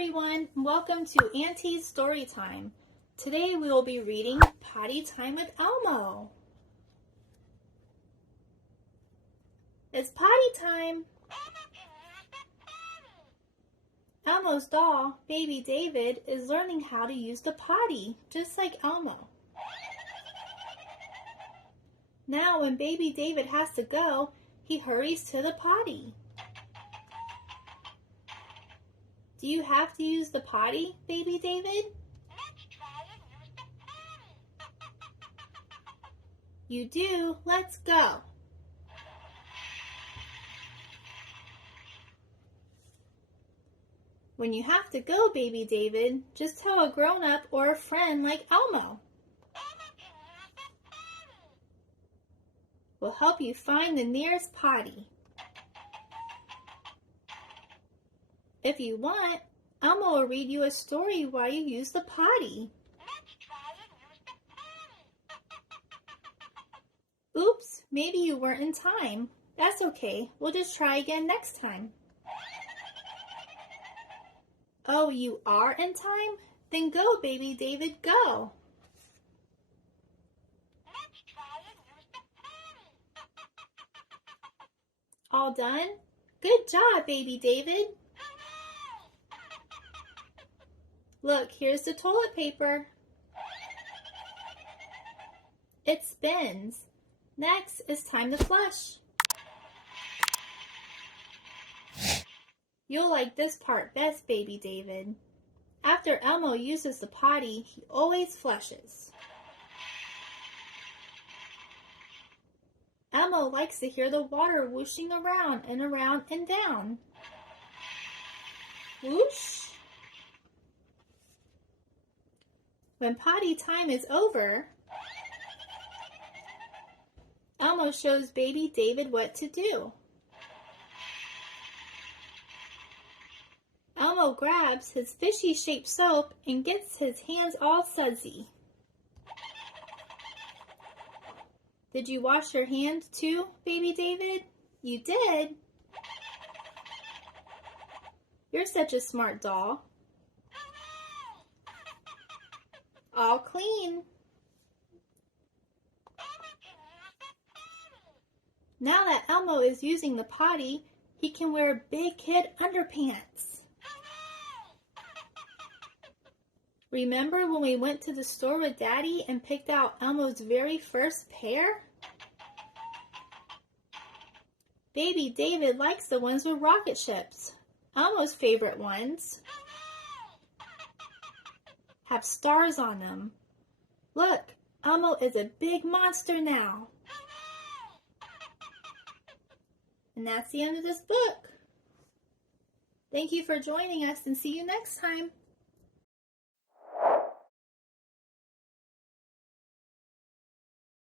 everyone, welcome to Aunties Story Time. Today we will be reading Potty Time with Elmo. It's potty time. Elmo's doll, Baby David, is learning how to use the potty, just like Elmo. Now when Baby David has to go, he hurries to the potty. Do you have to use the potty, Baby David? Let's try and use the potty. You do. Let's go. When you have to go, Baby David, just tell a grown-up or a friend like Elmo. We'll help you find the nearest potty. If you want, Elmo will read you a story while you use the potty. Let's try and use the potty. Oops, maybe you weren't in time. That's okay. We'll just try again next time. Oh, you are in time? Then go, Baby David, go. Let's try and use the potty. All done? Good job, Baby David. Look, here's the toilet paper. It spins. Next, it's time to flush. You'll like this part best, Baby David. After Elmo uses the potty, he always flushes. Elmo likes to hear the water whooshing around and around and down. Whoosh! When potty time is over, Elmo shows Baby David what to do. Elmo grabs his fishy-shaped soap and gets his hands all sudsy. Did you wash your hands too, Baby David? You did. You're such a smart doll. All clean. Now that Elmo is using the potty, he can wear big kid underpants. Remember when we went to the store with Daddy and picked out Elmo's very first pair? Baby David likes the ones with rocket ships. Elmo's favorite ones have stars on them. Look, Elmo is a big monster now. And that's the end of this book. Thank you for joining us and see you next time.